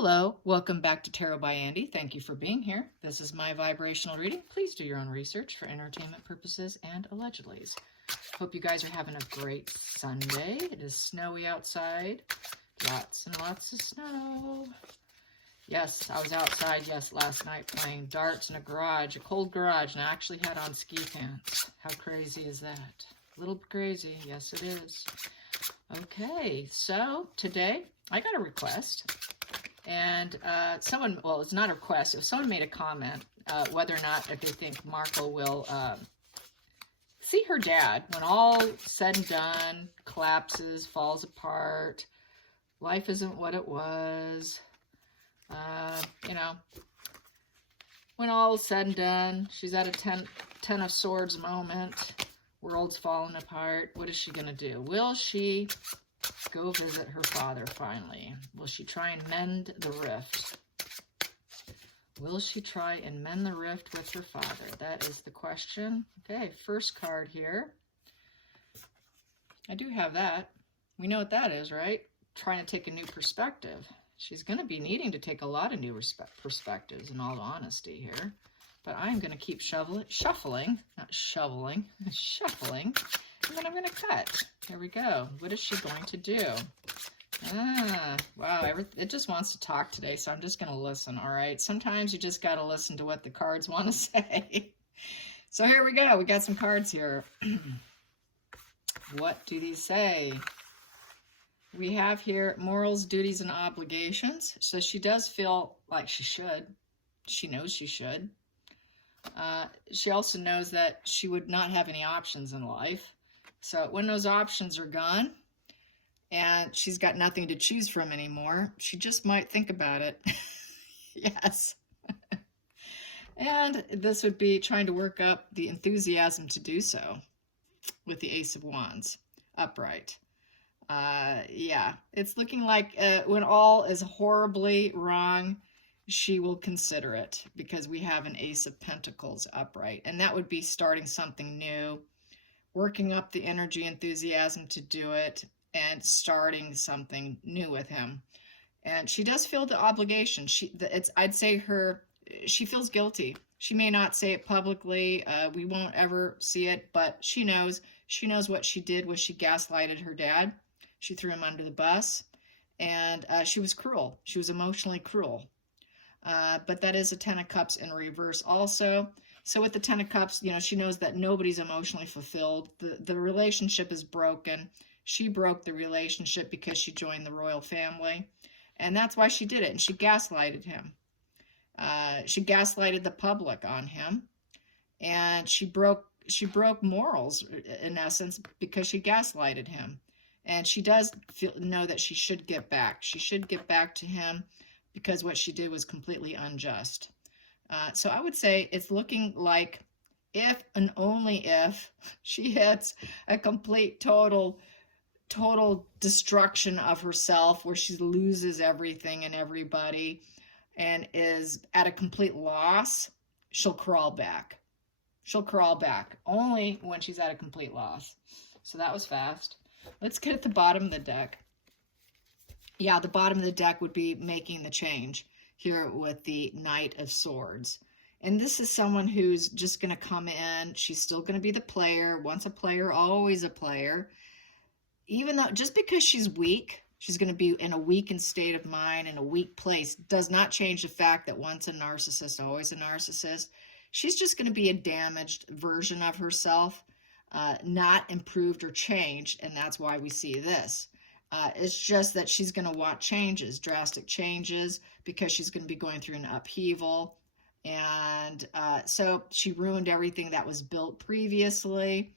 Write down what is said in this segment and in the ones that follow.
Hello, welcome back to Tarot by Andy. Thank you for being here. This is my vibrational reading. Please do your own research for entertainment purposes and allegedlys. Hope you guys are having a great Sunday. It is snowy outside. Lots and lots of snow. Yes, I was outside, last night playing darts in a garage, a cold garage, and I actually had on ski pants. How crazy is that? A little crazy. Yes, it is. Okay, so today I got a request. And someone, well, it's not a request. If someone made a comment, whether or not if they think Markle will see her dad when all said and done, collapses, falls apart, life isn't what it was, you know, when all is said and done, she's at a ten of swords moment, world's falling apart. What is she going to do? Will she go visit her father finally? Will she try and mend the rift? Will she try and mend the rift with her father? That is the question. Okay, first card here. I do have that. We know what that is, right? Trying to take a new perspective. She's going to be needing to take a lot of new perspectives, in all honesty here. But I'm going to keep shuffling, not shoveling, shuffling. And then I'm going to cut. Here we go. What is she going to do? Wow, it just wants to talk today, so I'm just going to listen, all right? Sometimes you just got to listen to what the cards want to say. So here we go. We got some cards here. What do these say? We have here morals, duties, and obligations. So she does feel like she should. She knows she should. She also knows that she would not have any options in life. So when those options are gone and she's got nothing to choose from anymore, she just might think about it. Yes. And this would be trying to work up the enthusiasm to do so with the Ace of Wands upright. Yeah, it's looking like when all is horribly wrong, she will consider it, because we have an Ace of Pentacles upright, and that would be starting something new, working up the energy, enthusiasm to do it, and starting something new with him. And she does feel the obligation. I'd say she feels guilty. She may not say it publicly. We won't ever see it, but she knows. She knows what she did was she gaslighted her dad. She threw him under the bus, and she was cruel. She was emotionally cruel. But that is a Ten of Cups in reverse also. So with the Ten of Cups, you know, she knows that nobody's emotionally fulfilled. The relationship is broken. She broke the relationship because she joined the royal family. And that's why she did it. And she gaslighted him. She gaslighted the public on him. And she broke morals, in essence, because she gaslighted him. And she does know that she should get back. She should get back to him, because what she did was completely unjust. So I would say it's looking like, if and only if she hits a complete total destruction of herself, where she loses everything and everybody and is at a complete loss, she'll crawl back. She'll crawl back only when she's at a complete loss. So that was fast. Let's get at the bottom of the deck. Yeah, the bottom of the deck would be making the change here with the Knight of Swords. And this is someone who's just going to come in. She's still going to be the player. Once a player, always a player. Even though, just because she's weak, she's going to be in a weakened state of mind, in a weak place, does not change the fact that once a narcissist, always a narcissist. She's just going to be a damaged version of herself, not improved or changed, and that's why we see this. It's just that she's going to want changes, drastic changes, because she's going to be going through an upheaval. And so she ruined everything that was built previously.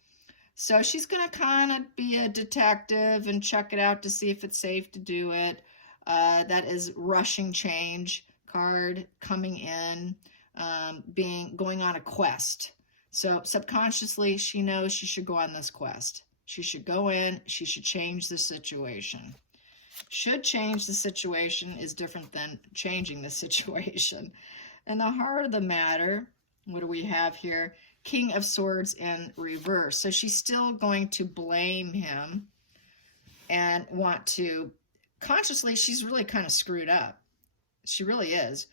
So she's going to kind of be a detective and check it out to see if it's safe to do it. That is rushing change card coming in, going on a quest. So subconsciously, she knows she should go on this quest. She should go in, she should change the situation. Should change the situation is different than changing the situation. And the heart of the matter, what do we have here? King of Swords in reverse. So she's still going to blame him and want to, consciously, she's really kind of screwed up. She really is.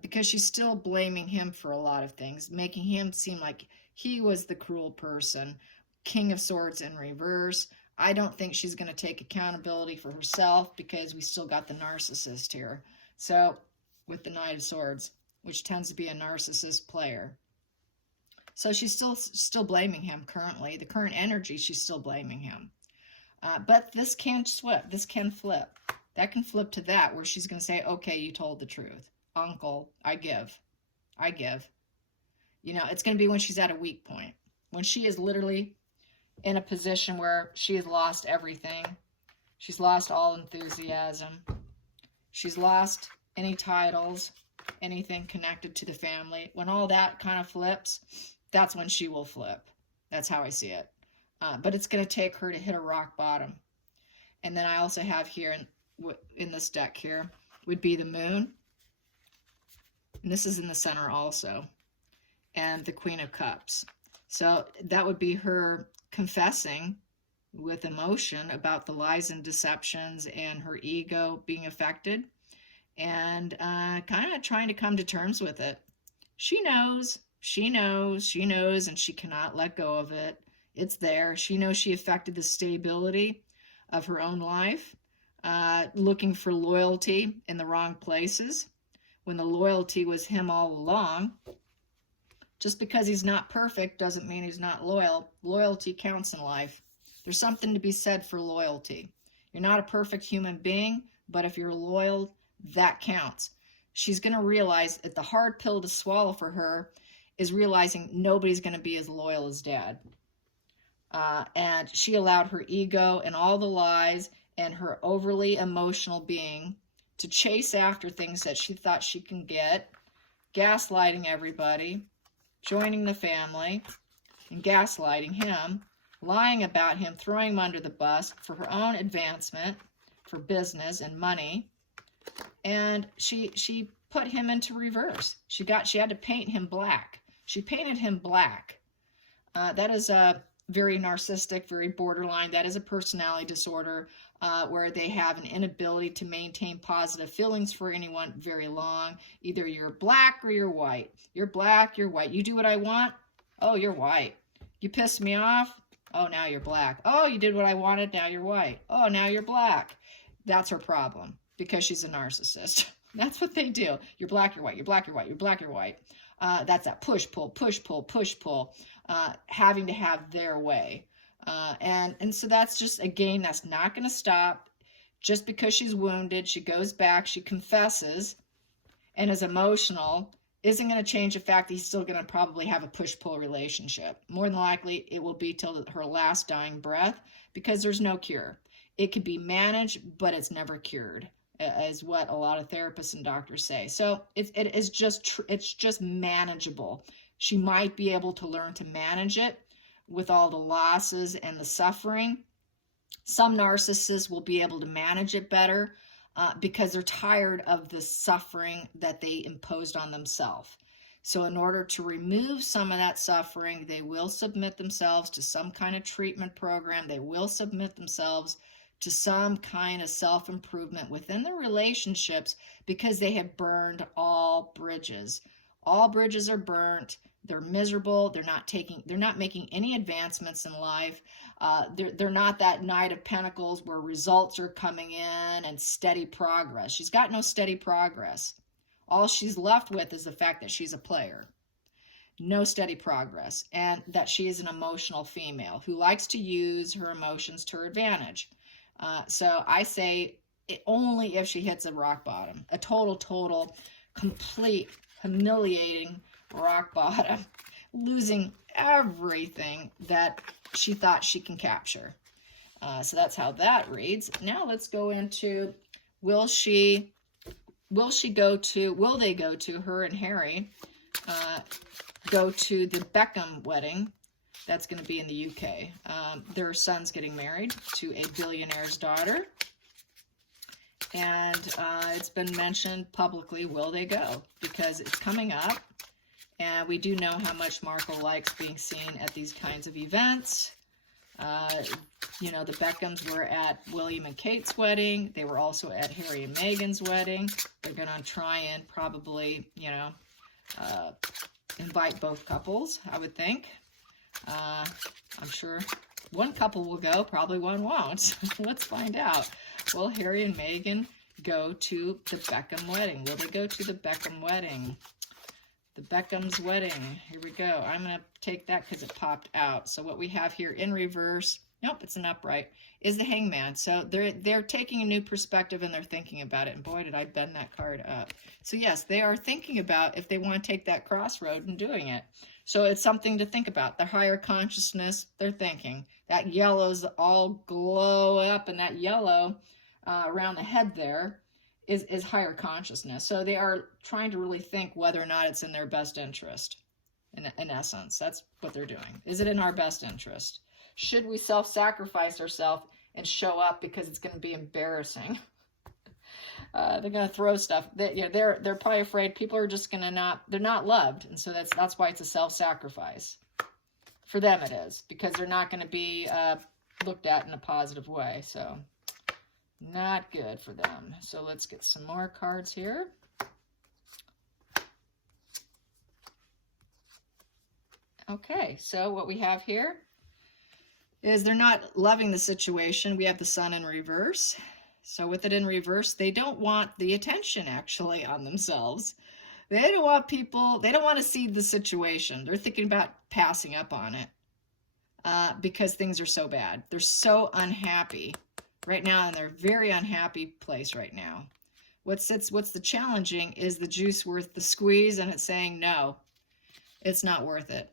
Because she's still blaming him for a lot of things, making him seem like he was the cruel person. King of Swords in reverse. I don't think she's going to take accountability for herself because we still got the narcissist here. So, with the Knight of Swords, which tends to be a narcissist player. So she's still blaming him currently. The current energy, she's still blaming him. But this can flip. This can flip. That can flip to that, where she's going to say, okay, you told the truth. Uncle, I give. I give. You know, it's going to be when she's at a weak point. When she is literally in a position where she has lost everything. She's lost all enthusiasm. She's lost any titles, anything connected to the family. When all that kind of flips, that's when she will flip. That's how I see it. But it's going to take her to hit a rock bottom. And then I also have here in this deck here would be the Moon. And this is in the center also. And the Queen of Cups. So that would be her confessing with emotion about the lies and deceptions and her ego being affected. And kind of trying to come to terms with it. She knows, and she cannot let go of it. It's there. She knows she affected the stability of her own life, looking for loyalty in the wrong places, when the loyalty was him all along. Just because he's not perfect doesn't mean he's not loyal. Loyalty counts in life. There's something to be said for loyalty. You're not a perfect human being, but if you're loyal, that counts. She's going to realize that the hard pill to swallow for her is realizing nobody's going to be as loyal as Dad. And she allowed her ego and all the lies and her overly emotional being to chase after things that she thought she can get, gaslighting everybody, joining the family, and gaslighting him, lying about him, throwing him under the bus for her own advancement, for business and money. And she put him into reverse. She had to paint him black. She painted him black. That is a very narcissistic, very borderline. That is a personality disorder where they have an inability to maintain positive feelings for anyone very long. Either you're black or you're white. You're black, you're white. You do what I want? Oh, you're white. You pissed me off? Oh, now you're black. Oh, you did what I wanted? Now you're white. Oh, now you're black. That's her problem because she's a narcissist. That's what they do. You're black, you're white. You're black, you're white. You're black, you're white. That's that push, pull, push, pull, push, pull, having to have their way. And so that's just a game that's not going to stop. Just because she's wounded, she goes back, she confesses, and is emotional, isn't going to change the fact that he's still going to probably have a push-pull relationship. More than likely, it will be till her last dying breath because there's no cure. It could be managed, but it's never cured, is what a lot of therapists and doctors say. So it's just manageable. She might be able to learn to manage it with all the losses and the suffering. Some narcissists will be able to manage it better because they're tired of the suffering that they imposed on themselves. So in order to remove some of that suffering, they will submit themselves to some kind of treatment program. They will submit themselves to some kind of self-improvement within their relationships because they have burned all bridges. All bridges are burnt. They're miserable. They're not making any advancements in life. They're not that Knight of Pentacles where results are coming in and steady progress. She's got no steady progress. All she's left with is the fact that she's a player. No steady progress. And that she is an emotional female who likes to use her emotions to her advantage. So I say only if she hits a rock bottom, a total, complete, humiliating rock bottom, losing everything that she thought she can capture. So that's how that reads. Now let's go into, will they go to, her and Harry, go to the Beckham wedding? That's going to be in the UK. Their son's getting married to a billionaire's daughter. And it's been mentioned publicly, will they go? Because it's coming up. And we do know how much Markle likes being seen at these kinds of events. You know, the Beckhams were at William and Kate's wedding. They were also at Harry and Meghan's wedding. They're going to try and probably, you know, invite both couples, I would think. I'm sure one couple will go, probably one won't. Let's find out. Will Harry and Meghan go to the Beckham wedding? Will they go to the Beckham wedding? The Beckham's wedding. Here we go. I'm going to take that because it popped out. So what we have here in reverse, nope, it's an upright, is the Hangman. So they're taking a new perspective and they're thinking about it. And boy, did I bend that card up. So yes, they are thinking about if they want to take that crossroad and doing it. So it's something to think about. The higher consciousness, they're thinking. That yellow's all glow up, and that yellow around the head there is higher consciousness. So they are trying to really think whether or not it's in their best interest. In essence, that's what they're doing. Is it in our best interest? Should we self-sacrifice ourselves and show up because it's going to be embarrassing? They're going to throw stuff. They're probably afraid people are just going to they're not loved. And so that's why it's a self-sacrifice. For them it is, because they're not going to be looked at in a positive way. So not good for them. So let's get some more cards here. Okay, so what we have here is they're not loving the situation. We have the Sun in reverse. So with it in reverse, they don't want the attention actually on themselves. They don't want people, they don't want to see the situation. They're thinking about passing up on it because things are so bad. They're so unhappy right now, and they're very unhappy place right now. What's the challenging is the juice worth the squeeze, and it's saying no, it's not worth it.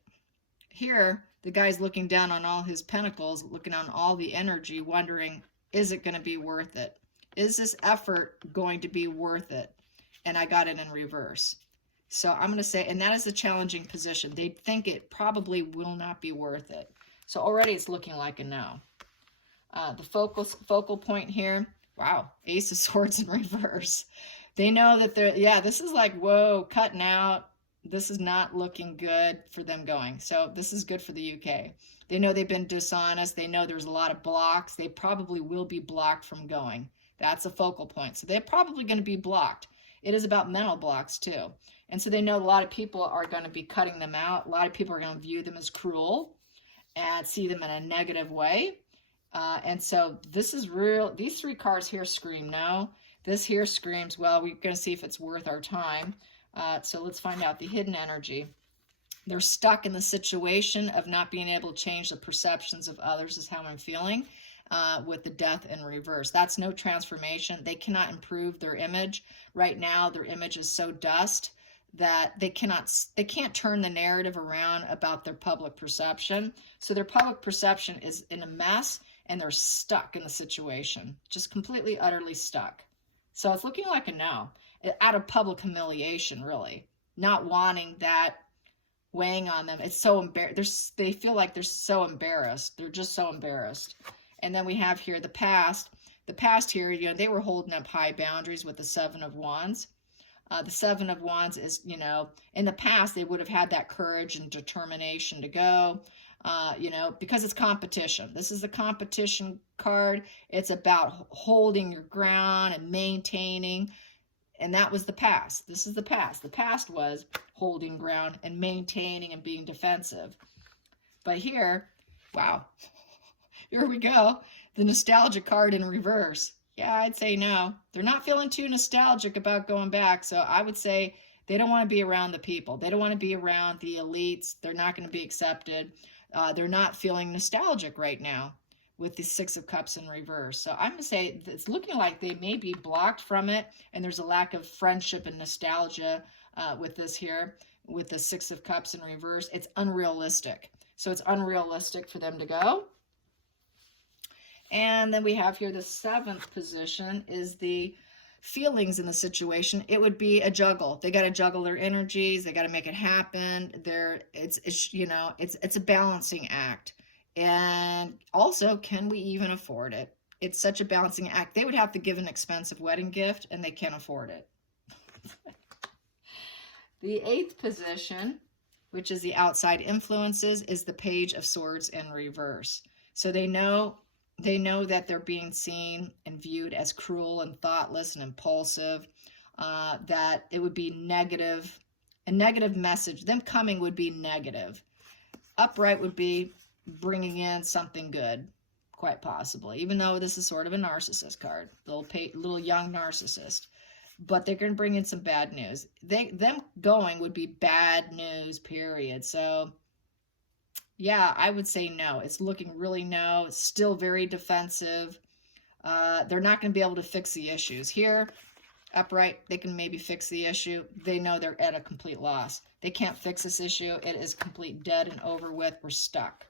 Here, the guy's looking down on all his pentacles, looking on all the energy, wondering, is it going to be worth it? Is this effort going to be worth it? And I got it in reverse. So I'm going to say, and that is a challenging position. They think it probably will not be worth it. So already it's looking like a no. The focal point here, wow, Ace of Swords in reverse. They know that they're, yeah, this is like, whoa, cutting out. This is not looking good for them going. So this is good for the UK. They know they've been dishonest. They know there's a lot of blocks. They probably will be blocked from going. That's a focal point. So they're probably going to be blocked. It is about mental blocks too. And so they know a lot of people are going to be cutting them out. A lot of people are going to view them as cruel and see them in a negative way. And so this is real. These three cards here scream no. This here screams, well, we're going to see if it's worth our time. So let's find out the hidden energy. They're stuck in the situation of not being able to change the perceptions of others is how I'm feeling with the Death in reverse. That's no transformation. They cannot improve their image. Right now, their image is so dust that they can't turn the narrative around about their public perception. So their public perception is in a mess, and they're stuck in the situation, just completely, utterly stuck. So it's looking like a no, out of public humiliation, really, not wanting that weighing on them. It's so embarrassed. They feel like they're so embarrassed. They're just so embarrassed. And then we have here the past. The past here, you know, they were holding up high boundaries with the Seven of Wands. The Seven of Wands is, you know, in the past, they would have had that courage and determination to go, you know, because it's competition. This is the competition card. It's about holding your ground and maintaining. And that was the past. This is the past. The past was holding ground and maintaining and being defensive. But here, wow, here we go. The nostalgia card in reverse. Yeah, I'd say no. They're not feeling too nostalgic about going back. So I would say they don't want to be around the people. They don't want to be around the elites. They're not going to be accepted. They're not feeling nostalgic right now with the Six of Cups in reverse. So I'm going to say it's looking like they may be blocked from it, and there's a lack of friendship and nostalgia with this here, with the Six of Cups in reverse. It's unrealistic. So it's unrealistic for them to go. And then we have here the seventh position is the feelings in the situation. It would be a juggle. They got to juggle their energies. They got to make it happen. It's you know, it's a balancing act. And also, can we even afford it? It's such a balancing act. They would have to give an expensive wedding gift, and they can't afford it. The eighth position, which is the outside influences, is the Page of Swords in reverse. So they know that they're being seen and viewed as cruel and thoughtless and impulsive, that it would be negative, a negative message. Them coming would be negative. Upright would be bringing in something good, quite possibly, even though this is sort of a narcissist card, little young narcissist. But they're going to bring in some bad news. Them going would be bad news, period. So yeah, I would say no. It's looking really no. It's still very defensive. They're not going to be able to fix the issues. Here, upright, they can maybe fix the issue. They know they're at a complete loss. They can't fix this issue. It is complete dead and over with. We're stuck.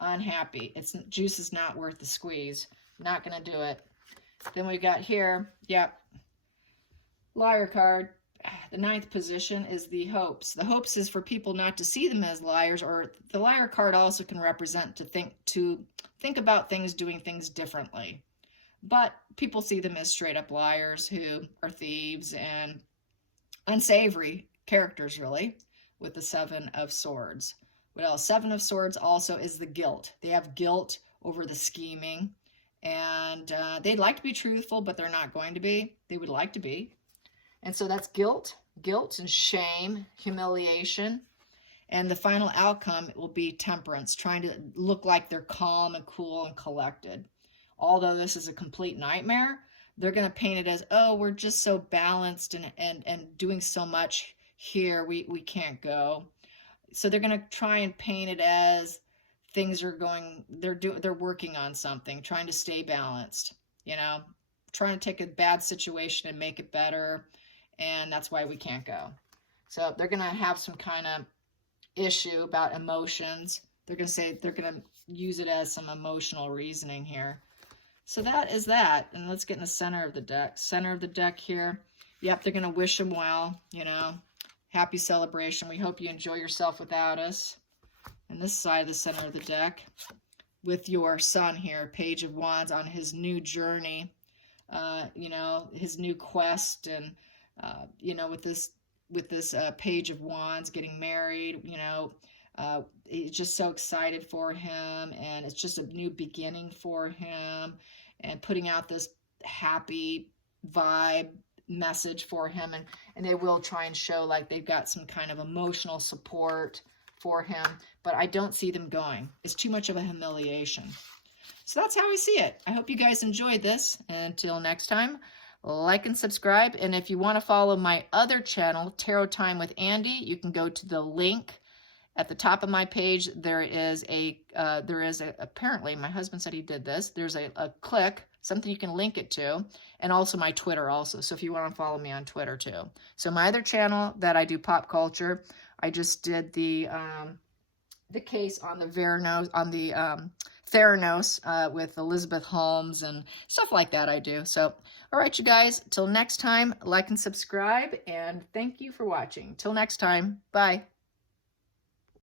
Unhappy. Juice is not worth the squeeze. Not going to do it. Then we got here, yep, liar card. The 9th position is the hopes. The hopes is for people not to see them as liars, or the liar card also can represent to think about things, doing things differently. But people see them as straight up liars who are thieves and unsavory characters, really, with the 7 of Swords. What else? 7 of Swords also is the guilt. They have guilt over the scheming, and they'd like to be truthful, but they're not going to be. They would like to be. And so that's guilt and shame, humiliation. And the final outcome will be temperance, trying to look like they're calm and cool and collected. Although this is a complete nightmare, they're going to paint it as, oh, we're just so balanced and doing so much here, we can't go. So they're going to try and paint it as things are going, they're working on something, trying to stay balanced, trying to take a bad situation and make it better. And that's why we can't go. So they're going to have some kind of issue about emotions. They're going to use it as some emotional reasoning here. So that is that. And let's get in the center of the deck. Center of the deck here. Yep, they're going to wish them well, Happy celebration. We hope you enjoy yourself without us. And this side of the center of the deck with your son here, Page of Wands, on his new journey, his new quest, and with this Page of Wands, getting married, he's just so excited for him, and it's just a new beginning for him, and putting out this happy vibe message for him, and they will try and show like they've got some kind of emotional support for him, but I don't see them going. It's too much of a humiliation. So that's how we see it. I hope you guys enjoyed this. Until next time, like and subscribe. And if you want to follow my other channel, Tarot Time with Andy, you can go to the link at the top of my page. There is apparently, my husband said he did this. There's a click, something you can link it to, and also my Twitter also. So if you want to follow me on Twitter too. So my other channel that I do pop culture, I just did the case on the Theranos with Elizabeth Holmes and stuff like that I do. So, all right, you guys, till next time, like and subscribe, and thank you for watching. Till next time, bye.